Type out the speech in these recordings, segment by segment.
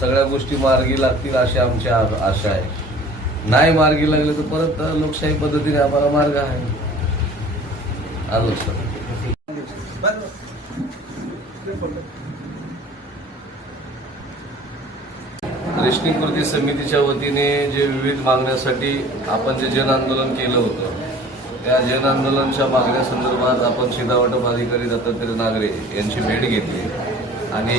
सगळ्या गोष्टी मार्गी लागतील अशी आमची आ- आशा आहे. नाही मार्गी लागले तर परत लोकशाही पद्धतीने आम्हाला मार्ग आहे. आलो सर. रेशनिंग कृती समितीच्या वतीने जे विविध मागण्यासाठी आपण जे जन आंदोलन केलं होतं त्या जन आंदोलनच्या मागण्यासंदर्भात आपण शिधावाटप अधिकारी दत्तात्रय नागरे यांची भेट घेतली. आणि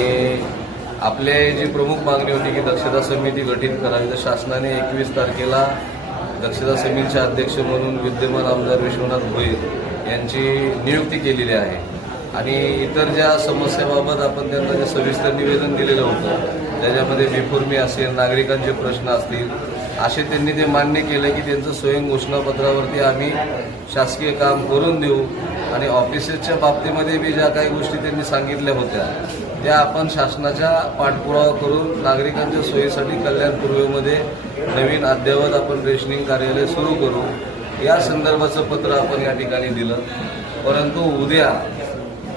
आपल्या जी प्रमुख मागणी होती की दक्षता समिती गठीत करावी तर शासनाने एकवीस तारखेला दक्षता समितीचे अध्यक्ष म्हणून विद्यमान आमदार विश्वनाथ भोईर यांची नियुक्ती केलेली आहे. आणि इतर ज्या समस्याबाबत आपण त्यांना जे सविस्तर निवेदन दिलेलं होतं त्याच्यामध्ये बेफुर्मी असेल नागरिकांचे प्रश्न असतील असे त्यांनी ते मान्य केलं की त्यांचं स्वयं घोषणापत्रावरती आम्ही शासकीय काम करून देऊ. आणि ऑफिसेसच्या बाबतीमध्ये बी ज्या काही गोष्टी त्यांनी सांगितल्या होत्या त्या आपण शासनाच्या पाठपुरावा करून नागरिकांच्या सोयीसाठी कल्याण पूर्वेमध्ये नवीन अद्ययावत आपण रेशनिंग कार्यालय सुरू करू. या संदर्भाचं पत्र आपण या ठिकाणी दिलं. परंतु उद्या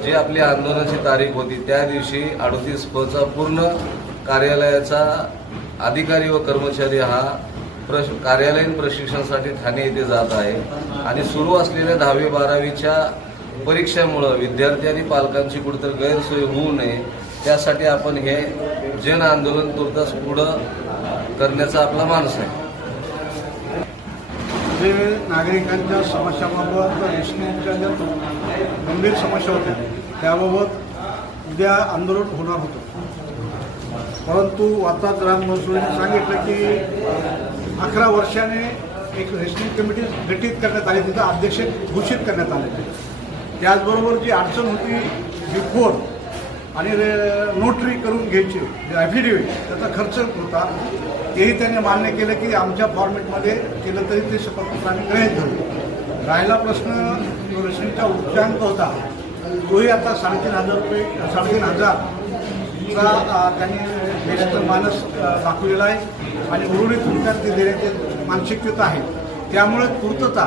जी आपली आंदोलनाची तारीख होती त्या दिवशी अडतीस पचा पूर्ण कार्यालयाचा अधिकारी व कर्मचारी हा प्रश कार्यालयीन प्रशिक्षणासाठी ठाणे येथे जात आहे. आणि सुरू असलेल्या दहावी बारावीच्या परीक्षेमुळं विद्यार्थी आणि पालकांची कुठेतरी गैरसोय होऊ नये. त्यासाठी आपण हे जन आंदोलन तुर्तास पुढं करण्याचा आपला मानस आहे. जे नागरिकांच्या समस्याबाबत एसटीच्या ज्या गंभीर समस्या होत्या त्याबाबत उद्या आंदोलन होणार होतं. परंतु आता ग्राम मनसुरेने सांगितलं की अकरा वर्षाने एक रेशनिंग कमिटी गठीत करण्यात आली तिथं अध्यक्ष घोषित करण्यात आले. त्याचबरोबर जी अडचण होती बिफोर आणि रे- नोटरी करून घ्यायची ॲफिडेव्हिट त्याचा खर्च होता तेही त्याने मान्य केलं की आमच्या फॉर्मेटमध्ये केलं तरी ते शपथपत्र आम्ही ग्रहित धरू. राहिला प्रश्न जो रेशनिंगचा उच्चांक होता तोही आता साडेतीन हजार रुपये साडेतीन हजारचा त्यांनी देशाचं मानस दाखवलेला आहे आणि उर्वरित विद्यार्थी देण्याचे मानसिकता आहे त्यामुळे पूर्तता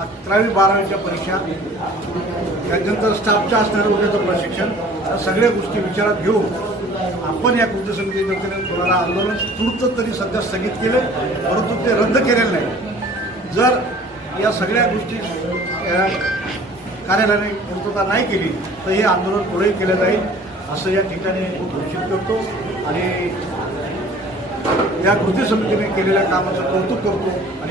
अकरावी बारावीच्या परीक्षा त्याच्यानंतर स्टाफच्या असणारं उद्याचं प्रशिक्षण या सगळ्या गोष्टी विचारात घेऊन आपण या कृती समितीच्या वतीने कोणाला आंदोलन तूर्त तरी सध्या स्थगित केले परंतु ते रद्द केलेलं नाही. जर या सगळ्या गोष्टी कार्यालयाने पूर्तता नाही केली तर हे आंदोलन पुढेही केलं जाईल असं या ठिकाणी घोषित करतो. आणि या कृती समितीने केलेल्या कामाचं कौतुक करतो आणि